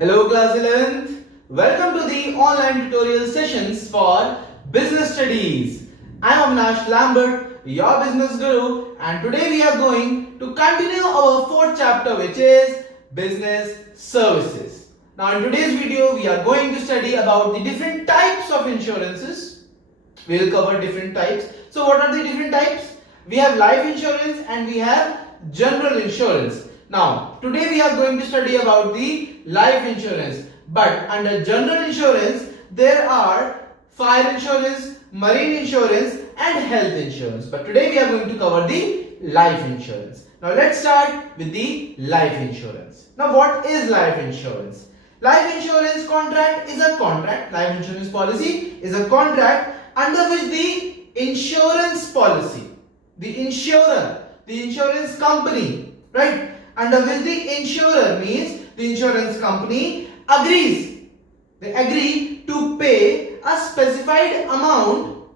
Hello class 11th. Welcome to the online tutorial sessions for business studies. I am Avinash Lambert, your business guru, and today we are going to continue our fourth chapter, which is business services. Now in today's video we are going to study about the different types of insurances. We will cover different types. So what are the different types? We have life insurance and we have general insurance. Now, today we are going to study about the life insurance. But under general insurance, there are fire insurance, marine insurance and health insurance. But today we are going to cover the life insurance. Now, let's start with the life insurance. Now, what is life insurance? Life insurance contract is a contract. Life insurance policy is a contract under which the insurance policy, the insurer, the insurance company, right? Under which the insurer means the insurance company agrees. They agree to pay a specified amount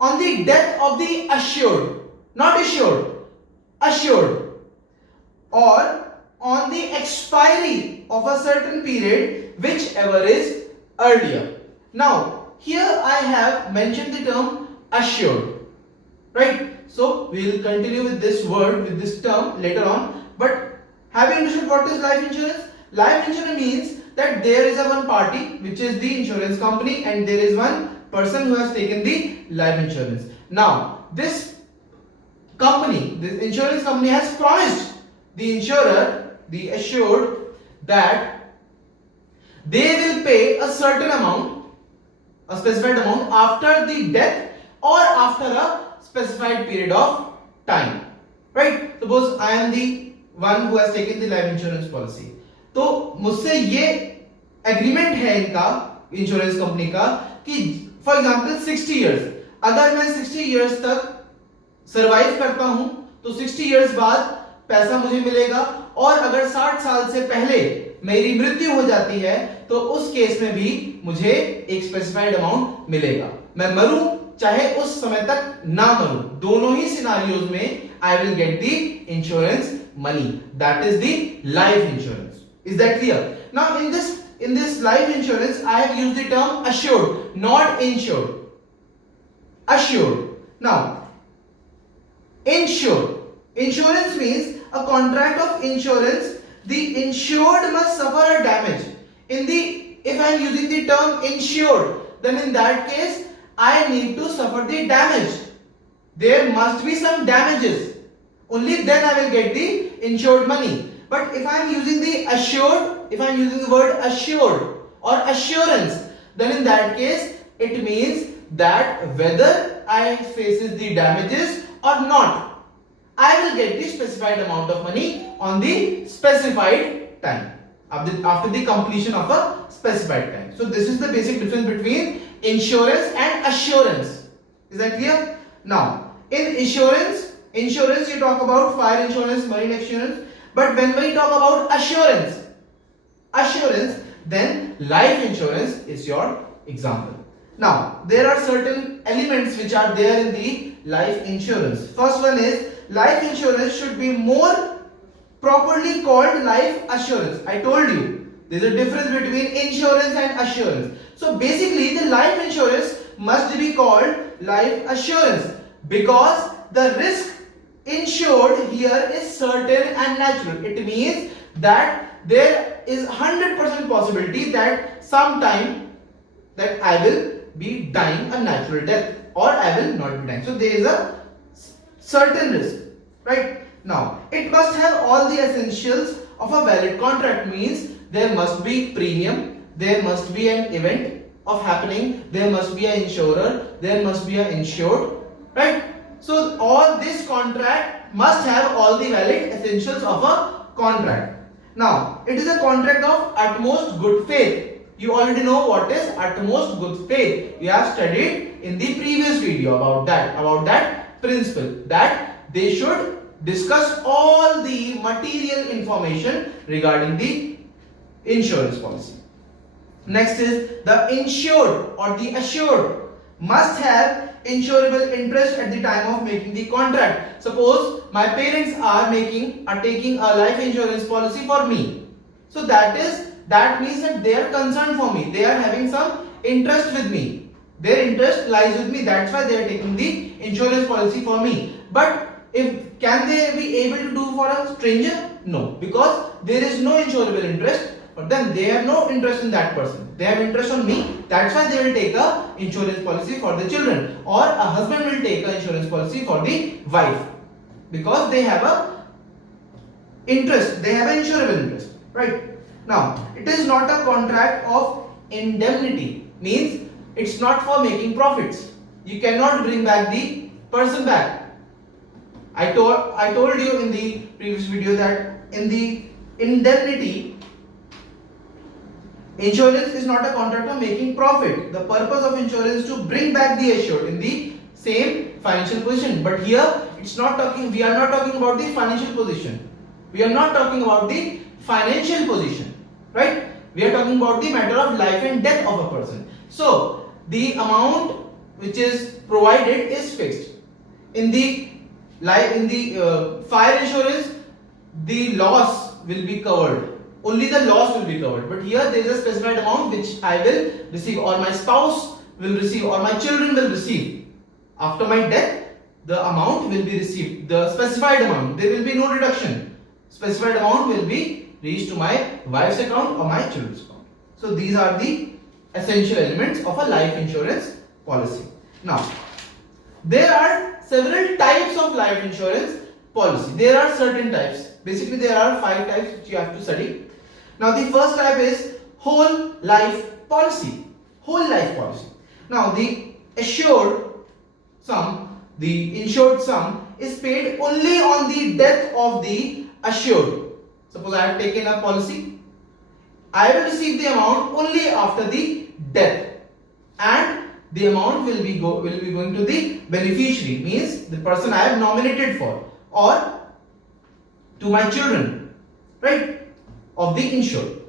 on the death of the assured, not assured, assured, or on the expiry of a certain period, whichever is earlier. Now, here I have mentioned the term assured, right? So, we will continue with this word, with this term later on. But have you understood what is life insurance? Life insurance means that there is a one party, which is the insurance company, and there is one person who has taken the life insurance. Now, this company, this insurance company has promised the insurer, the assured, that they will pay a certain amount, a specified amount after the death or after a specified period of time, right? Suppose I am the one who has taken the life insurance policy. तो मुझसे ये agreement है इनका, insurance company का, कि for example 60 years, अगर मैं 60 years तक सरवाइव करता हूं तो 60 इयर्स बाद पैसा मुझे मिलेगा, और अगर 60 साल से पहले मेरी मृत्यु हो जाती है तो उस केस में भी मुझे एक स्पेसिफाइड अमाउंट मिलेगा. मैं मरूं चाहे उस समय तक ना मरूं, दोनों ही सिनारियोज में I will get the insurance money. That is the life insurance. Is that clear? Now in this life insurance I have used the term assured, not insured. Assured. Now insured, insurance means a contract of insurance. The insured must suffer a damage. If I am using the term insured, then in that case I need to suffer the damage. There must be some damages. Only then I will get the insured money. But if I am using the assured, if I am using the word assured or assurance, then in that case it means that whether I faces the damages or not, I will get the specified amount of money on the specified time, after the completion of a specified time. So this is the basic difference between insurance and assurance. Is that clear? Now in insurance you talk about fire insurance, marine insurance, but when we talk about assurance, then life insurance is your example. Now there are certain elements which are there in the life insurance. First one is life insurance should be more properly called life assurance. I told you there is a difference between insurance and assurance. So basically the life insurance must be called life assurance because the risk insured here is certain and natural. It means that there is 100% possibility that sometime that I will be dying a natural death or I will not be dying. So there is a certain risk, right? Now it must have all the essentials of a valid contract. Means there must be premium, there must be an event of happening, there must be an insurer, there must be an insured, right? So all this contract must have all the valid essentials of a contract. Now it is a contract of utmost good faith. You already know what is utmost good faith. You have studied in the previous video about that principle, that they should discuss all the material information regarding the insurance policy. Next is the insured or the assured must have insurable interest at the time of making the contract. Suppose my parents are taking a life insurance policy for me. So that is that means that they are concerned for me. They are having some interest with me. Their interest lies with me. That's why they are taking the insurance policy for me. But if can they be able to do for a stranger? No, because there is no insurable interest. But then they have no interest in that person. They have interest on me. That's why they will take a insurance policy for the children, or a husband will take a insurance policy for the wife, because they have a interest. They have an insurable interest, right? Now, it is not a contract of indemnity. Means it's not for making profits. You cannot bring back the person back. I told you in the previous video that in the indemnity, insurance is not a contract of making profit. The purpose of insurance is to bring back the assured in the same financial position. But here we are not talking about the financial position. We are not talking about the financial position, right? We are talking about the matter of life and death of a person. So the amount which is provided is fixed. In the fire insurance, the loss will be covered. Only the loss will be covered. But here there is a specified amount which I will receive, or my spouse will receive, or my children will receive. After my death, the amount will be received. The specified amount. There will be no deduction. Specified amount will be reached to my wife's account or my children's account. So these are the essential elements of a life insurance policy. Now, there are several types of life insurance policy. There are certain types. Basically, there are 5 types which you have to study. Now, the first type is whole life policy. Whole life policy. Now, the insured sum is paid only on the death of the assured. Suppose I have taken a policy, I will receive the amount only after the death, and the amount will be going to the beneficiary, means the person I have nominated for, or to my children, right, of the insured.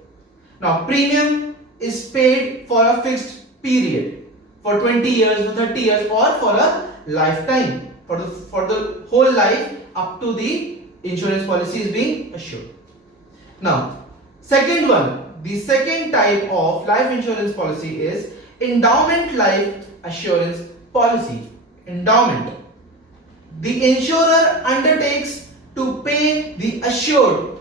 Now, premium is paid for a fixed period, for 20 years, for 30 years, or for a lifetime, for the whole life up to the insurance policy is being assured. Now, the second type of life insurance policy is endowment life assurance policy. Endowment. The insurer undertakes to pay the assured.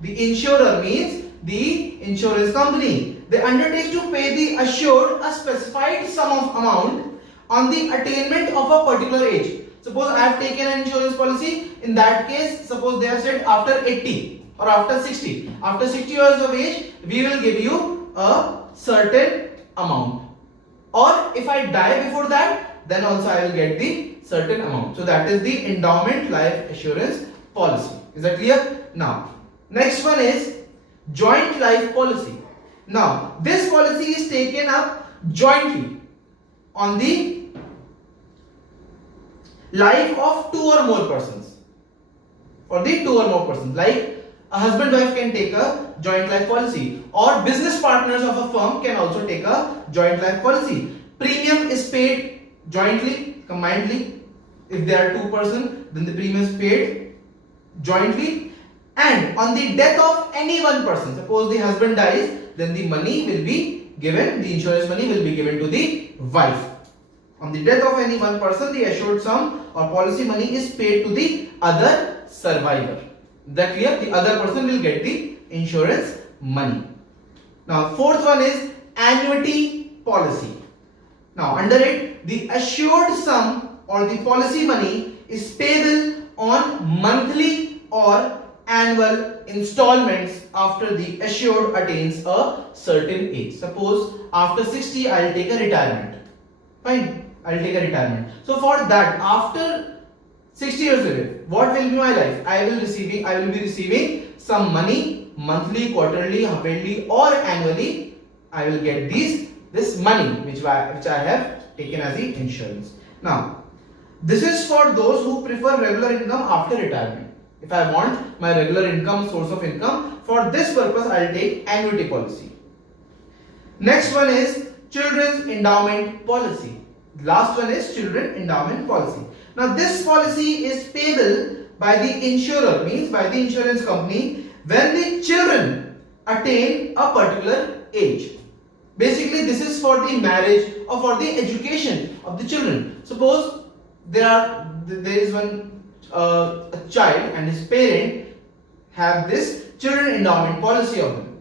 The insurer means the insurance company. They undertake to pay the assured a specified sum of amount on the attainment of a particular age. Suppose I have taken an insurance policy. In that case, suppose they have said after 80 or after 60. After 60 years of age, we will give you a certain amount. Or if I die before that, then also I will get the certain amount. So that is the endowment life assurance policy. Is that clear? Now, next one is joint life policy. Now, this policy is taken up jointly on the life of 2 or more persons. For the 2 or more persons, like a husband wife can take a joint life policy, or business partners of a firm can also take a joint life policy. Premium is paid jointly, combinedly. If there are 2 persons, then the premium is paid jointly. And on the death of any one person, suppose the husband dies, then the money will be given, the insurance money will be given to the wife. On the death of any one person, the assured sum or policy money is paid to the other survivor. That clear? The other person will get the insurance money. Now, fourth one is annuity policy. Now, under it, the assured sum or the policy money is payable on monthly or annual installments after the assured attains a certain age. Suppose after 60, I will take a retirement. Fine, I will take a retirement. So for that, after 60 years later, what will be my life? I will be receiving some money monthly, quarterly, half-yearly, or annually. I will get this money which I have taken as the insurance. Now, this is for those who prefer regular income after retirement. If I want my regular income, source of income, for this purpose I will take annuity policy. Next one is children's endowment policy. Last one is children endowment policy. Now, this policy is payable by the insurer, means by the insurance company, when the children attain a particular age. Basically, this is for the marriage or for the education of the children. Suppose there is one a child and his parent have this children endowment policy of them.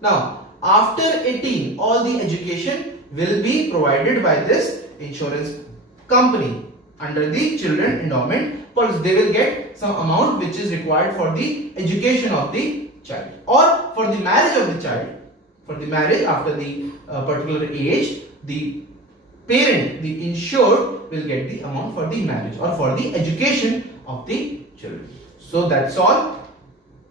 Now, after 18, all the education will be provided by this insurance company under the children endowment policy. They will get some amount which is required for the education of the child or for the marriage of the child. For the marriage after the particular age, the parent, the insured, will get the amount for the marriage or for the education of the children. So that's all.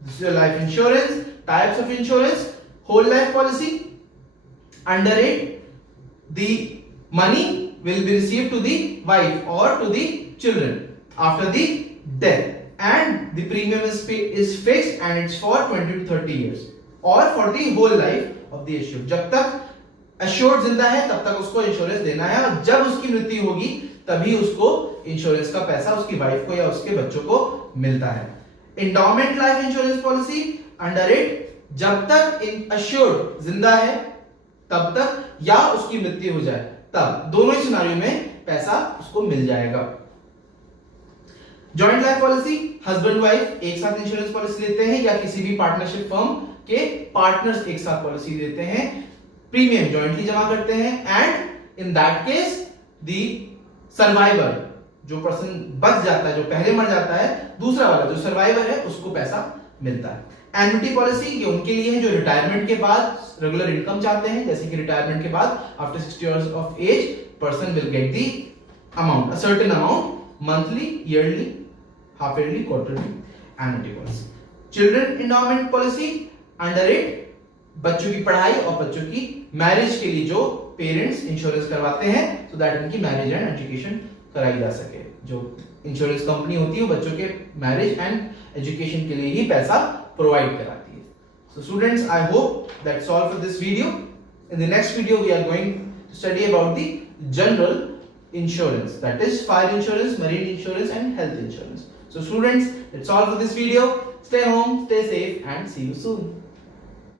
This is your life insurance. Types of insurance: whole life policy. Under it, the money will be received to the wife or to the children after the death, and the premium is fixed and it's for 20 to 30 years or for the whole life of the assured. जब तक assured जिंदा है तब तक उसको insurance देना है, और जब उसकी मृत्यु होगी तभी उसको इंश्योरेंस का पैसा उसकी वाइफ को या उसके बच्चों को मिलता है. Endowment life insurance policy, under it जब तक assured जिंदा है तब तक या उसकी मृत्यु हो जाए तब दोनों ही सिनारियो में पैसा उसको मिल जाएगा. Joint life policy, husband wife एक साथ इंश्योरेंस पॉलिसी लेते हैं या किसी भी पार्टनरशिप फर्म के पार्टनर्स एक साथ पॉलिसी देते हैं, प्रीमियम जॉइंटली जमा करते हैं, and in that case the survivor, जो पर्सन बच जाता है, जो पहले मर जाता है, दूसरा वाला जो सर्वाइवर है उसको पैसा मिलता है. एन्युटी पॉलिसी ये उनके लिए है जो रिटायरमेंट के बाद रेगुलर इनकम चाहते हैं, जैसे कि रिटायरमेंट के बाद after 60 years of age person will get the amount, a certain amount, monthly, yearly, half yearly, quarterly. Annuity policy. Children endowment policy, under it बच्चों की पढ़ाई और बच्चों की मैरिज के लिए जो पेरेंट्स इंश्योरेंस करवाते हैं सो दैट उनकी मैरिज एंड एजुकेशन कराई जा सके. जो इंश्योरेंस कंपनी होती है वो बच्चों के मैरिज एंड एजुकेशन के लिए ही पैसा प्रोवाइड कराती है. So students, I hope that's all for this video. In the next video we are going to study about the general insurance, that is fire insurance, marine insurance and health insurance. So students, that's all for this video. Stay home, stay safe and see you soon.